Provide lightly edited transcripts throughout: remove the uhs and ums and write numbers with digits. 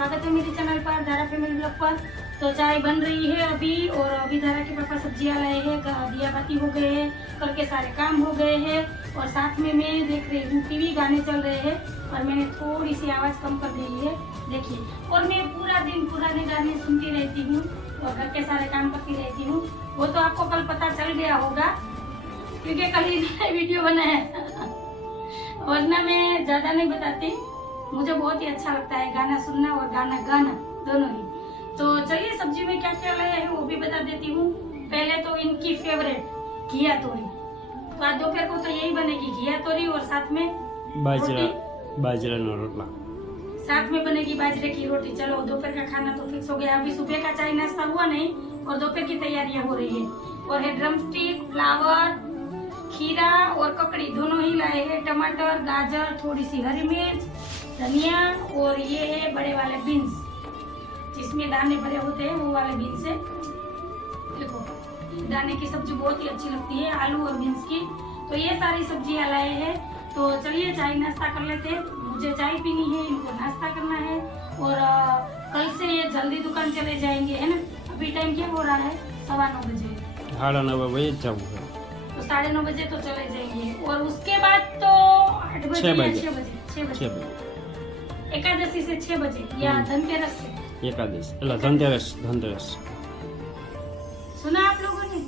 स्वागत है मेरे चैनल पर धारा फैमिली ब्लॉग पर। तो चाय बन रही है अभी, और अभी धारा के पापा सब्जियां लाए हैं, दिया बाती हो गए हैं, घर के सारे काम हो गए हैं, और साथ में मैं देख रही हूँ टीवी, गाने चल रहे हैं, और मैंने थोड़ी सी आवाज़ कम कर दी है, देखिए। और मैं पूरा दिन पुराने गाने सुनती रहती हूँ और घर के सारे काम करती रहती हूँ। वो तो आपको कल पता चल गया होगा क्योंकि कल ही वीडियो बना है वरना मैं ज़्यादा नहीं बताती। मुझे बहुत ही अच्छा लगता है गाना सुनना और गाना गाना दोनों ही। तो चलिए सब्जी में क्या क्या लाया है वो भी बता देती हूँ। पहले तो इनकी फेवरेट घिया तोरी, तो आज दोपहर को तो यही बनेगी, घिया तोरी, और साथ में बाजरा नो रोटला, साथ में बनेगी बाजरे की रोटी। चलो दोपहर का खाना तो फिक्स हो गया। अभी सुबह का चाय नाश्ता हुआ नहीं और दोपहर की तैयारियां हो रही है। और है ड्रम स्टिक, फ्लावर, खीरा और ककड़ी दोनों ही लाए हैं, टमाटर, गाजर, थोड़ी सी हरी मिर्च, धनिया, और ये है बड़े वाले बीन्स जिसमें दाने भरे होते हैं, वो वाले बीन्स है। देखो दाने की सब्जी बहुत ही अच्छी लगती है, आलू और बीन्स की। तो ये सारी सब्जियां लाए हैं। तो चलिए चाय नाश्ता कर लेते हैं। मुझे चाय पीनी है, इनको नाश्ता करना है, और कल से ये जल्दी दुकान चले जाएंगे, है ना। अभी टाइम क्या हो रहा है? 9:15 बजे, 9:30 बजे जाऊँ है, तो 9:30 बजे तो चले जाएंगे। और उसके बाद तो 8 बजे या 6 बजे एकादशी से 6 बजे या धनतेरस से एकादश धनतेरस। सुना आप लोगों ने?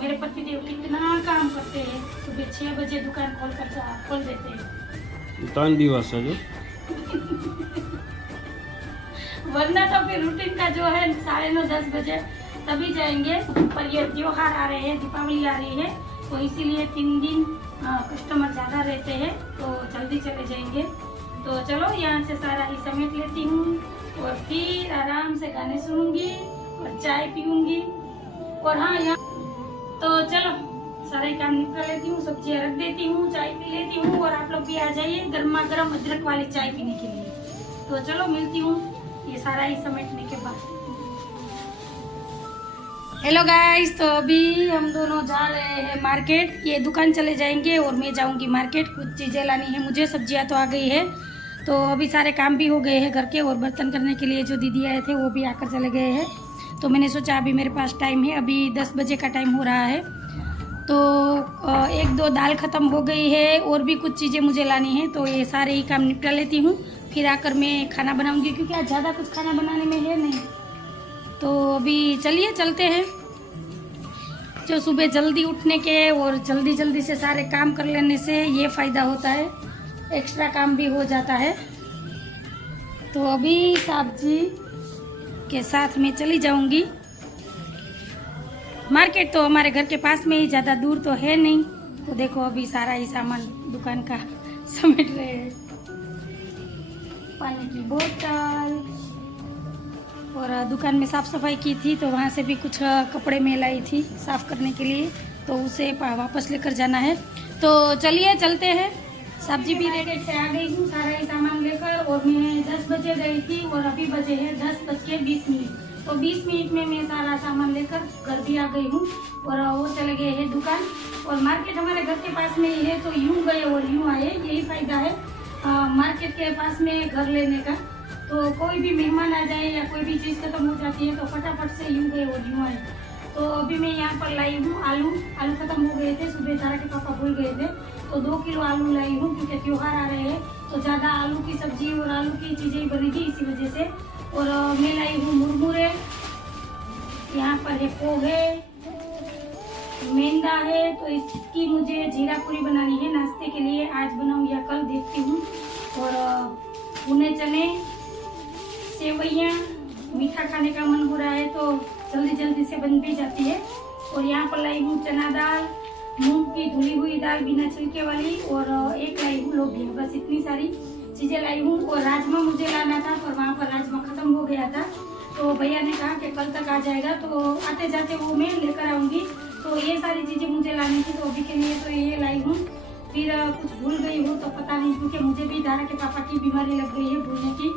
मेरे पति देव कितना काम करते हैं, सुबह 6 बजे दुकान खोल देते हैं। 3 दिवस है जो वरना तो फिर रूटीन का जो है 9:30-10 बजे तभी जाएंगे। पर ये त्योहार आ रहे हैं, दीपावली आ रही है, तो इसीलिए 3 दिन कस्टमर ज्यादा रहते हैं, तो जल्दी चले जाएंगे। तो चलो यहाँ से सारा ही समेट लेती हूँ और फिर आराम से गाने सुनूंगी और चाय पीऊंगी। और हाँ यहाँ तो चलो सारे काम निपटा लेती हूँ, सब्जियाँ रख देती हूँ, चाय पी लेती हूँ, और आप लोग भी आ जाइए गर्मा गर्म अदरक वाली चाय पीने के लिए। तो चलो मिलती हूँ ये सारा ही समेटने के बाद। हेलो गाइस, तो अभी हम दोनों जा रहे हैं मार्केट। ये दुकान चले जाएंगे और मैं जाऊंगी मार्केट, कुछ चीज़ें लानी है मुझे। सब्जियां तो आ गई है, तो अभी सारे काम भी हो गए हैं घर के, और बर्तन करने के लिए जो दीदी आए थे वो भी आकर चले गए हैं। तो मैंने सोचा अभी मेरे पास टाइम है, अभी 10 बजे का टाइम हो रहा है, तो 1-2 दाल ख़त्म हो गई है, और भी कुछ चीज़ें मुझे लानी है। तो ये सारे ही काम निपटा लेती हूँ, फिर आकर मैं खाना बनाऊँगी, क्योंकि आज ज़्यादा कुछ खाना बनाने में है नहीं। तो अभी चलिए चलते हैं। जो सुबह जल्दी उठने के और जल्दी से सारे काम कर लेने से ये फ़ायदा होता है, एक्स्ट्रा काम भी हो जाता है। तो अभी साहब जी के साथ में चली जाऊंगी मार्केट। तो हमारे घर के पास में ही, ज़्यादा दूर तो है नहीं। तो देखो अभी सारा ही सामान दुकान का समेट रहे हैं, पानी की बोतल, और दुकान में साफ़ सफाई की थी, तो वहाँ से भी कुछ कपड़े में लाई थी साफ़ करने के लिए, तो उसे वापस लेकर जाना है। तो चलिए चलते हैं। सब्जी भी रेडी से आ गई हूँ सारा ही सामान लेकर, और मैं 10 बजे गई थी और अभी बजे हैं 10:20। तो 20 मिनट में मैं सारा सामान लेकर घर भी आ गई हूँ, और वो चले गए हैं दुकान। और मार्केट हमारे घर के पास में ही है, तो यूँ गए और यूँ आए, यही फ़ायदा है मार्केट के पास में घर लेने का। तो कोई भी मेहमान आ जाए या कोई भी चीज़ खत्म हो जाती है तो फटाफट से यूँ गए और यूँ आए। तो अभी मैं यहाँ पर लाई हूँ आलू खत्म हो गए थे, सुबह धारा के पापा भूल गए थे, तो 2 किलो आलू लाई हूँ, क्योंकि त्योहार आ रहे हैं तो ज़्यादा आलू की सब्जी और आलू की चीज़ें ही बनेगी, इसी वजह से। और मैं लाई हूँ मुरमुरे, यहाँ पर है पोहे, मैदा है, तो इसकी मुझे जीरा पूरी बनानी है नाश्ते के लिए। आज बनाऊँ या कल देखती हूँ। और भुने चने, सेवइयाँ, मीठा खाने का मन हो रहा है तो जल्दी से बन भी जाती है। और यहाँ पर लाई हूँ चना दाल, मूंग की धुली हुई दाल बिना छिलके वाली, और एक लाई हूँ लोबिया। बस इतनी सारी चीज़ें लाई हूँ। और राजमा मुझे लाना था, पर वहाँ पर राजमा खत्म हो गया था, तो भैया ने कहा कि कल तक आ जाएगा, तो आते जाते वो मैं लेकर आऊँगी। तो ये सारी चीज़ें मुझे लानी थी, तो अभी के लिए तो ये लाई हूँ। फिर कुछ भूल गई हूँ तो पता नहीं, क्योंकि मुझे भी धारा के पापा की बीमारी लग गई है भूलने की।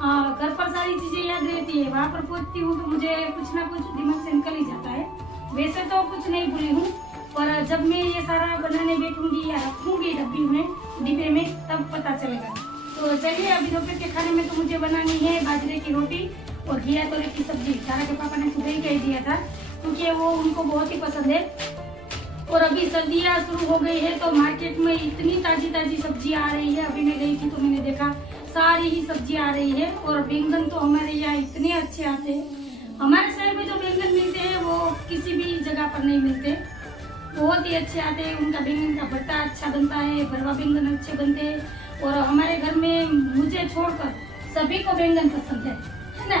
घर पर सारी चीज़ें याद रहती है, वहाँ पर पहुँचती हूँ तो मुझे कुछ ना कुछ दिमाग से निकल ही जाता है। वैसे तो कुछ नहीं भूली हूँ, पर जब मैं ये सारा बनाने बैठूंगी या रखूंगी डिब्बे में तब पता चलेगा। तो चलिए अभी दोपहर के खाने में तो मुझे बनानी है बाजरे और घिया तोरई की सब्जी तारा के पापा ने सुबह ही कह दिया था क्योंकि वो उनको बहुत ही पसंद है। और अभी सर्दियाँ शुरू हो गई है तो मार्केट में इतनी ताजी ताजी सब्जी आ रही है। अभी मैं गई थी तो मैंने देखा सारी ही सब्जी आ रही है। और बैंगन तो हमारे यहाँ इतने अच्छे आते हैं। हमारे शहर में जो बैंगन मिलते हैं वो किसी भी जगह पर नहीं मिलते, बहुत ही अच्छे आते हैं। उनका बैंगन का भरता अच्छा बनता है, भरवा बैंगन अच्छे बनते हैं। और हमारे घर में मुझे छोड़कर सभी को बैंगन पसंद है ना।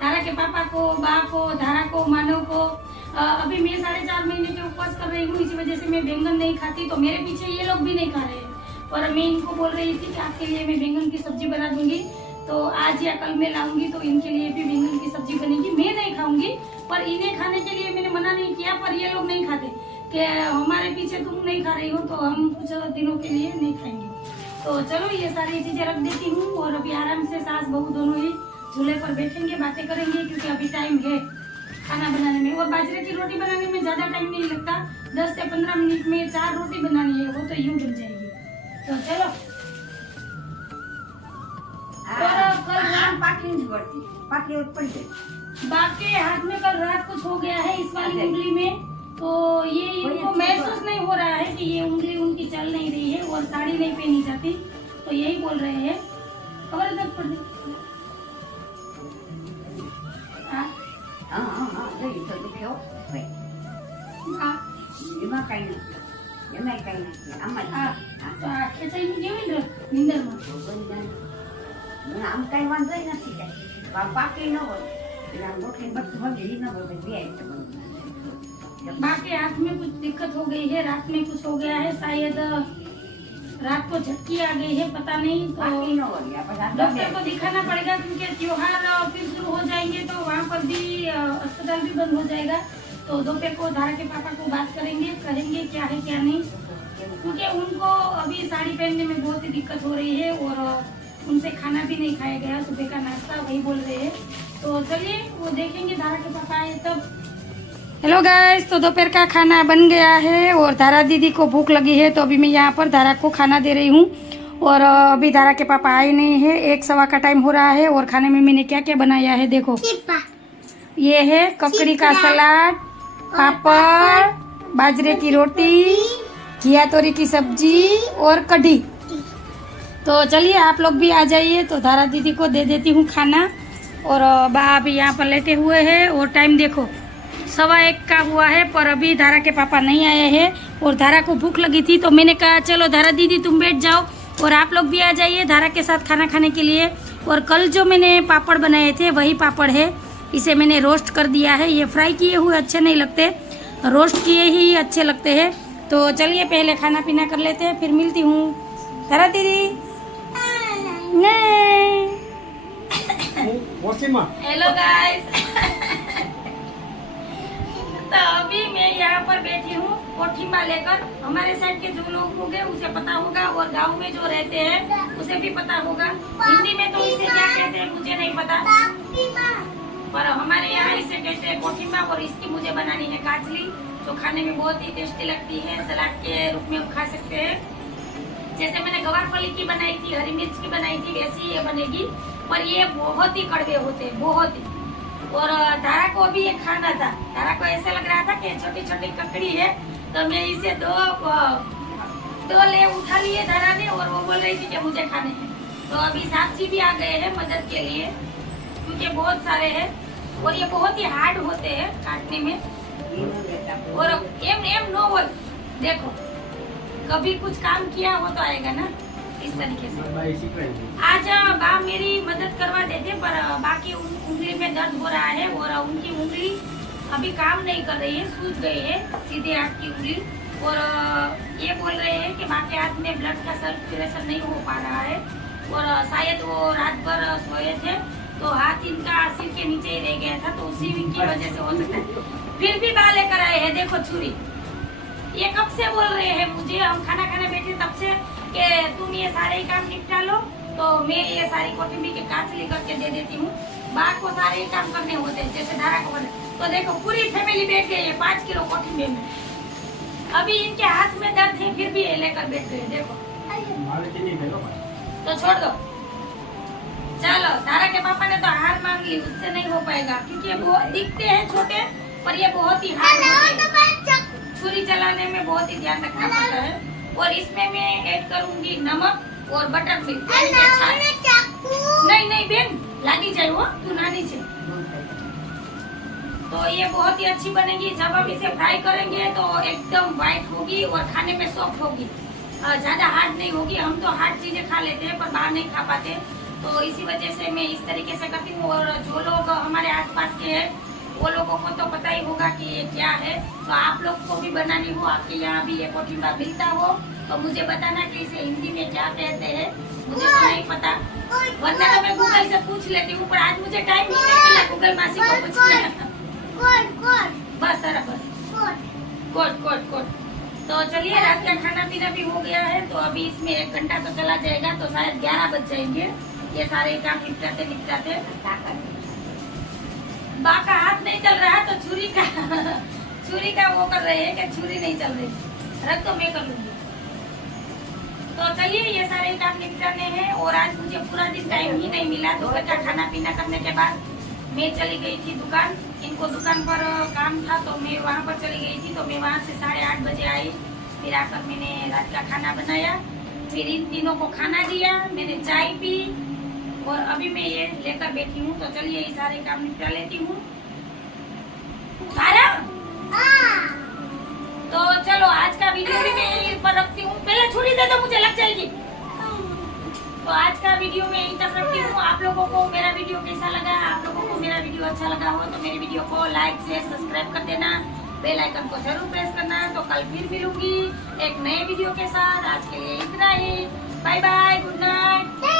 तारा के पापा को, बा को, धारा को, मानव को। अभी मैं 4.5 महीने के उपवास कर रही हूँ, इसी वजह से मैं बैंगन नहीं खाती। तो मेरे पीछे ये लोग भी नहीं खा रहे हैं। और मैं इनको बोल रही थी कि आपके लिए मैं बैंगन की सब्जी बना दूंगी, तो आज या कल मैं लाऊंगी तो इनके लिए भी बैंगन की सब्जी बनेगी। मैं नहीं खाऊंगी, पर इन्हें खाने के लिए मैंने मना नहीं किया, पर ये लोग नहीं खाते कि हमारे पीछे तुम नहीं खा रही हो तो हम कुछ दिनों के लिए नहीं खाएंगे। तो चलो ये सारी चीजें रख देती हूँ और अभी आराम से सास बहू दोनों ही चूल्हे पर बैठेंगे, बातें करेंगे, क्योंकि अभी टाइम है खाना बनाने में। और बाजरे की रोटी बनाने में ज्यादा टाइम नहीं लगता, 10 से 15 मिनट में 4 रोटी बनानी है, वो तो यूं बन जाएगी। तो चलो बाकी हाथ में कल रात कुछ हो गया है इस वाली उंगली में, तो ये इनको महसूस नहीं हो रहा है कि ये उंगली उनकी चल नहीं रही है और साड़ी नहीं पहनी जाती, तो यही बोल रहे हैं। खबर तक पड़ बाकी हाथ में कुछ दिक्कत हो गई है, रात में कुछ हो गया है, शायद रात को झटकी आ गई है, पता नहीं। तो डॉक्टर को दिखाना पड़ेगा क्योंकि त्योहार फिर शुरू हो जाएंगे तो वहाँ पर भी अस्पताल भी बंद हो जाएगा। तो दोपहर को धारा के पापा को बात करेंगे, कहेंगे क्या है क्या नहीं, क्योंकि उनको अभी साड़ी पहनने में बहुत ही दिक्कत हो रही है और उनसे खाना भी नहीं खाया गया, सुबह का नाश्ता वही बोल रहे हैं। तो चलिए वो देखेंगे धारा के पापा आए तब। हेलो गाइस, तो दोपहर का खाना बन गया है और धारा दीदी को भूख लगी है, तो अभी मैं यहाँ पर धारा को खाना दे रही हूँ। और अभी धारा के पापा आए नहीं है, 1-1:15 का टाइम हो रहा है। और खाने में मैंने क्या क्या बनाया है देखो, ये है ककड़ी का सलाद, पापड़, बाजरे की रोटी, घिया तोरी की सब्जी और कढ़ी। तो चलिए आप लोग भी आ जाइए। तो धारा दीदी को दे देती हूँ खाना। और बा अभी यहाँ पर लेटे हुए हैं और टाइम देखो 1:15 का हुआ है, पर अभी धारा के पापा नहीं आए हैं। और धारा को भूख लगी थी तो मैंने कहा चलो धारा दीदी तुम बैठ जाओ और आप लोग भी आ जाइए धारा के साथ खाना खाने के लिए। और कल जो मैंने पापड़ बनाए थे वही पापड़ है, इसे मैंने रोस्ट कर दिया है। ये फ्राई किए हुए अच्छे नहीं लगते, रोस्ट किए ही अच्छे लगते हैं। तो चलिए पहले खाना पीना कर लेते हैं, फिर मिलती हूँ। धारा दीदी हेलो गाइस। तो अभी मैं यहाँ पर बैठी हूँ कोठीमा लेकर। हमारे साइड के जो लोग होंगे उसे पता होगा और गांव में जो रहते हैं उसे भी पता होगा। हिंदी में तो इसे क्या कहते हैं मुझे नहीं पता, पर हमारे यहाँ इसे कहते हैं कोठीमा। और इसकी मुझे बनानी है काचली, जो खाने में बहुत ही टेस्टी लगती है, सलाद के रूप में खा सकते हैं। जैसे मैंने गवारफली की बनाई थी, हरी मिर्च की बनाई थी, वैसी ये बनेगी। पर ये बहुत ही कड़वे होते हैं, बहुत ही। और धारा को भी ये खाना था, धारा को ऐसा लग रहा था कि छोटी छोटी ककड़ी है, तो मैं इसे दो ले उठा लिए धारा ने, और वो बोल रही थी कि मुझे खाने हैं। तो अभी साथ जी भी आ गए हैं मदद के लिए, क्योंकि बहुत सारे हैं और ये बहुत ही हार्ड होते हैं काटने में। और एम नो बोल, देखो कभी कुछ काम किया हो तो आएगा ना इस तरीके से। आज बा मेरी मदद करवा देते, पर बाकी उंगली में दर्द हो रहा है और उनकी उंगली अभी काम नहीं कर रही है, सूज गई है सीधे हाथ की उंगली। और ये बोल रहे हैं कि बाकी हाथ में ब्लड का सर्कुलेशन नहीं हो पा रहा है और शायद वो रात भर सोए थे तो हाथ इनका सिर के नीचे ही रह गया था, तो उसी की वजह से हो सकता है। फिर भी बा लेकर आए हैं, देखो छुरी। ये कब से बोल रहे हैं मुझे, हम खाना खाने बैठे तब से कि तुम ये सारे काम निपटा लो, तो मैं ये सारी कोठिंबी के काचली करके दे देती हूँ। बाहर को सारे काम करने होते हैं, जैसे धारा को बने। तो देखो पूरी फैमिली बैठ गई है 5 किलो कोठिंबी में। अभी इनके हाथ में दर्द है, फिर भी ये लेकर बैठ गए, देखो। तो छोड़ दो, चलो। धारा के पापा ने तो हार मान पतली, उससे नहीं हो पाएगा क्योंकि ये बहुत दिखते हैं छोटे पर ये बहुत ही हार्ड होते हैं। छुरी चलाने में बहुत ही ध्यान रखना पड़ता है। और इसमें मैं ऐड करूंगी नमक और बटर मिल्क। नहीं नहीं बहन, लागी जाए वो, तू नानी से। तो ये बहुत ही अच्छी बनेगी। जब हम इसे फ्राई करेंगे तो एकदम व्हाइट होगी और खाने में सॉफ्ट होगी, ज्यादा हार्ड नहीं होगी। हम तो हार्ड चीजें खा लेते हैं पर बाहर नहीं खा पाते, तो इसी वजह से मैं इस तरीके से करती हूँ। और जो लोग हमारे आसपास के हैं वो लोगों को तो पता ही होगा कि ये क्या है। तो आप लोग को भी बनानी हो, आपके यहाँ भी ये कोठिंबा मिलता हो तो मुझे बताना कि इसे हिंदी में क्या कहते हैं, मुझे तो नहीं पता। वरना तो मैं गूगल से पूछ लेती हूँ, पर आज मुझे टाइम ही नहीं मिला गूगल मासी को पूछना। बस सारा बस कोट कोट कोट। तो चलिए, रात का खाना पीना भी हो गया है, तो अभी इसमें 1 घंटा तो चला जाएगा, तो शायद 11 बज जाएंगे ये सारे काम निपटाते। बा का हाथ नहीं चल रहा तो छुरी का वो कर रहे हैं कि छुरी नहीं चल रही, रख तो मैं कर लूंगी। तो चलिए, ये सारे काम निपटाने हैं। और आज मुझे पूरा दिन टाइम ही नहीं मिला। दोपहर का खाना पीना करने के बाद मैं चली गई थी दुकान। इनको दुकान पर काम था तो मैं वहाँ पर चली गई थी। तो मैं वहाँ से 8:30 बजे आई। फिर आकर मैंने रात का खाना बनाया, फिर इन तीनों को खाना दिया, मैंने चाय पी और अभी मैं ये लेकर बैठी हूँ। तो चलिए, ये सारे काम निपटा लेती हूँ। तो चलो, आज का वीडियो भी मैं यहीं पर रखती हूँ। पहले छुरी दे दो, मुझे लग जाएगी। तो आज का वीडियो में यहीं तक रखती हूँ। आप लोगों को मेरा वीडियो कैसा लगा? आप लोगों को मेरा वीडियो अच्छा लगा हो तो मेरे वीडियो को लाइक शेयर सब्सक्राइब कर देना, बेल आइकन को जरूर प्रेस करना। तो कल फिर मिलूंगी एक नए वीडियो के साथ। आज के लिए इतना ही, बाय बाय, गुड नाइट।